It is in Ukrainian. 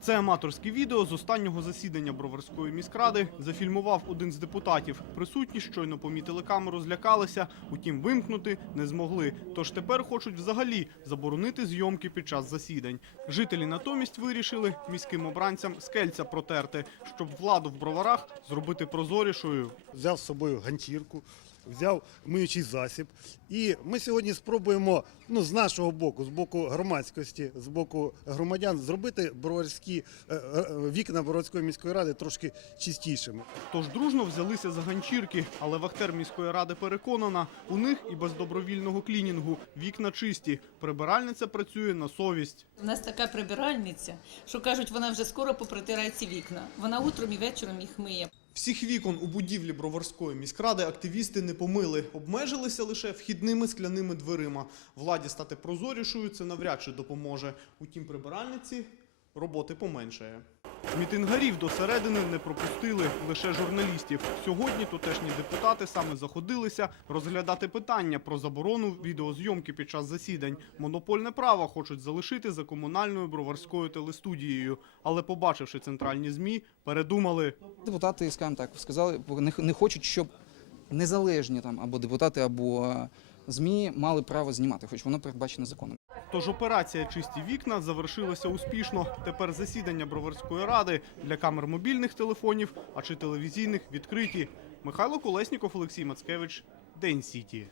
Це аматорське відео з останнього засідання Броварської міськради зафільмував один з депутатів. Присутні щойно помітили камеру, злякалися, утім вимкнути не змогли. Тож тепер хочуть взагалі заборонити зйомки під час засідань. Жителі натомість вирішили міським обранцям скельця протерти, щоб владу в броварах зробити прозорішою. взяв з собою ганчірку, взяв миючий засіб. І ми сьогодні спробуємо ну, з нашого боку, з боку громадськості, з боку громадян, зробити броварські е, е, вікна Броварської міської ради трошки чистішими. Тож дружно взялися за ганчірки, але вахтер міської ради переконана, у них і без добровільного клінінгу вікна чисті. Прибиральниця працює на совість. У нас така прибиральниця, що кажуть, вона вже скоро попритирає ці вікна. Вона утром і вечором їх миє. Всіх вікон у будівлі Броварської міськради активісти не помили, обмежилися лише вхідними скляними дверима. Владі стати прозорішою це навряд чи допоможе. Утім, прибиральниці роботи поменшає. Мітингарів до середини не пропустили лише журналістів. Сьогодні тутешні депутати саме заходилися розглядати питання про заборону відеозйомки під час засідань. Монопольне право хочуть залишити за комунальною броварською телестудією. Але, побачивши центральні змі, передумали. Депутати, скажімо так, сказали, не, хочуть, щоб незалежні там або депутати, або е, ЗМІ мали право знімати, хоч воно передбачено законом. Тож операція «Чисті вікна» завершилася успішно. Тепер засідання Броварської ради для камер мобільних телефонів, а чи телевізійних відкриті. Михайло Колесніков, Олексій Мацкевич. День Сіті.